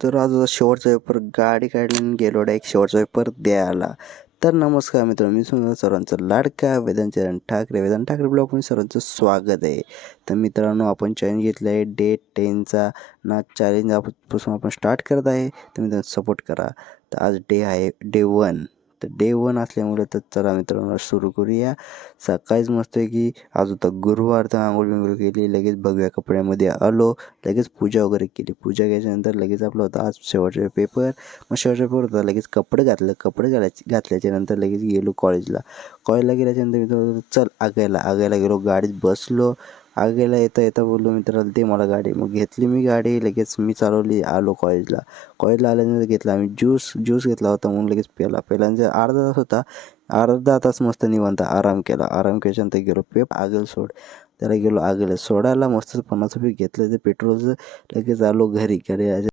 तर आज शेवटचा पेपर गाडी काढली आणि गेलो डायरेक्ट शेवटचा पेपर द्यायला. तर नमस्कार मित्रांनो, मी सुनील सर्वांचं लाडका वेदांत ठाकरे ब्लॉगमध्ये सर्वांचं स्वागत आहे. तर मित्रांनो, आपण चॅलेंज घेतलं आहे डे 10चा ना चॅलेंज पासून आपण स्टार्ट करत आहे. तर मित्रांनो सपोर्ट करा. तर आज डे आहे डे 1. तर डे 1 असल्यामुळे तर चला मित्रांनो सुरू करूया. सकाळीच मस्त आहे की आज होता गुरुवार, तर आंघोळ केली, लगेच भगव्या कपड्यामध्ये आलो, लगेच पूजा वगैरे केली. पूजा केल्याच्यानंतर लगेच आपला होता आज शेवटचा पेपर. मग शेवटचा पेपर होता, लगेच कपडे घातल्याच्या नंतर लगेच गेलो कॉलेजला गेल्याच्यानंतर मी चल आगायला गेलो, गाडीत बसलो. आगायला येता बोललो मित्राला दे मला गाडी. मग घेतली मी गाडी, लगेच मी चालवली, आलो कॉलेजला आल्यानंतर घेतला आम्ही ज्यूस घेतला होता म्हणून लगेच पहिल्यांदा अर्धा तास होता. अर्धा तास मस्त निवांत आराम केल्याच्यानंतर गेलो आगल सोड त्याला गेलो आगल सोडायला. मस्त 50 रुपये घेतलं ते पेट्रोलचं. लगेच आलो घरी